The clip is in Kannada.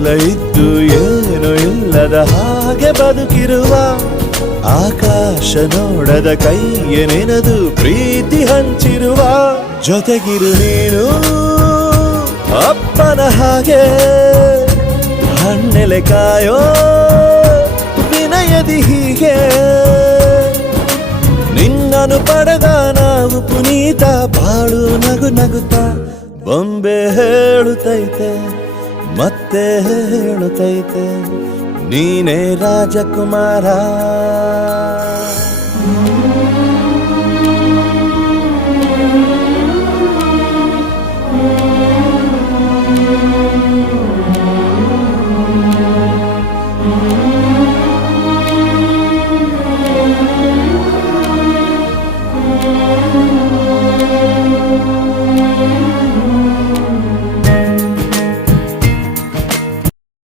ಎಲ್ಲ ಇದ್ದು ಏನು ಇಲ್ಲದ ಹಾಗೆ ಬದುಕಿರುವ ಆಕಾಶ ನೋಡದ ಕೈಯ ನೆನೆದು ಪ್ರೀತಿ ಹಂಚಿರುವ ಜೊತೆಗಿರು ನೀನು ಅಪ್ಪನ ಹಾಗೆ ಹಣ್ಣೆಲೆ ಕಾಯೋ ವಿನಯದಿ ಹೀಗೆ ನಿನ್ನನು ಪಡೆದ ನಾವು ಪುನೀತ ಬಾಳು ನಗು ನಗುತ್ತಾ ಬೊಂಬೆ ಹೇಳುತ್ತೈತೆ ಮತ್ತೆ ಹೇಳುತ್ತೈತೆ ನೀನೇ ರಾಜಕುಮಾರ.